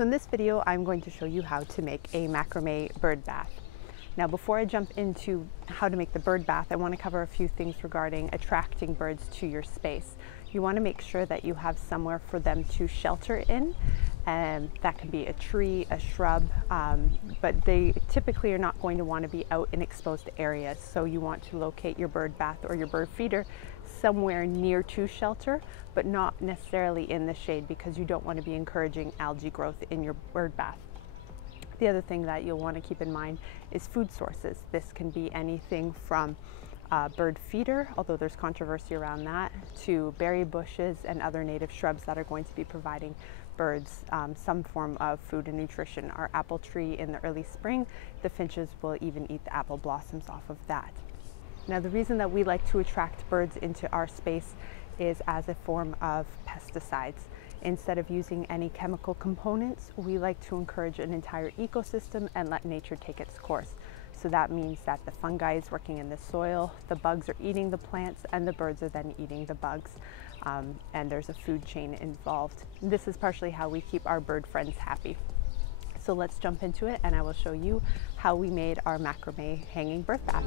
So in this video, I'm going to show you how to make a macrame bird bath. Now, before I jump into how to make the bird bath, I want to cover a few things regarding attracting birds to your space. You want to make sure that you have somewhere for them to shelter in, and that can be a tree, a shrub, but they typically are not going to want to be out in exposed areas. So you want to locate your bird bath or your bird feeder somewhere near to shelter, but not necessarily in the shade, because you don't want to be encouraging algae growth in your bird bath. The other thing that you'll want to keep in mind is food sources. This can be anything from bird feeder, although there's controversy around that, to berry bushes and other native shrubs that are going to be providing birds some form of food and nutrition. Our apple tree in the early spring, the finches will even eat the apple blossoms off of that. Now, the reason that we like to attract birds into our space is as a form of pesticides. Instead of using any chemical components, we like to encourage an entire ecosystem and let nature take its course. So that means that the fungi is working in the soil, the bugs are eating the plants, and the birds are then eating the bugs. And there's a food chain involved. This is partially how we keep our bird friends happy. So let's jump into it, and I will show you how we made our macrame hanging bird bath.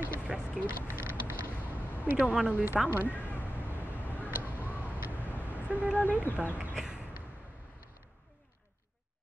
I just rescued. We don't want to lose that one. It's a little ladybug.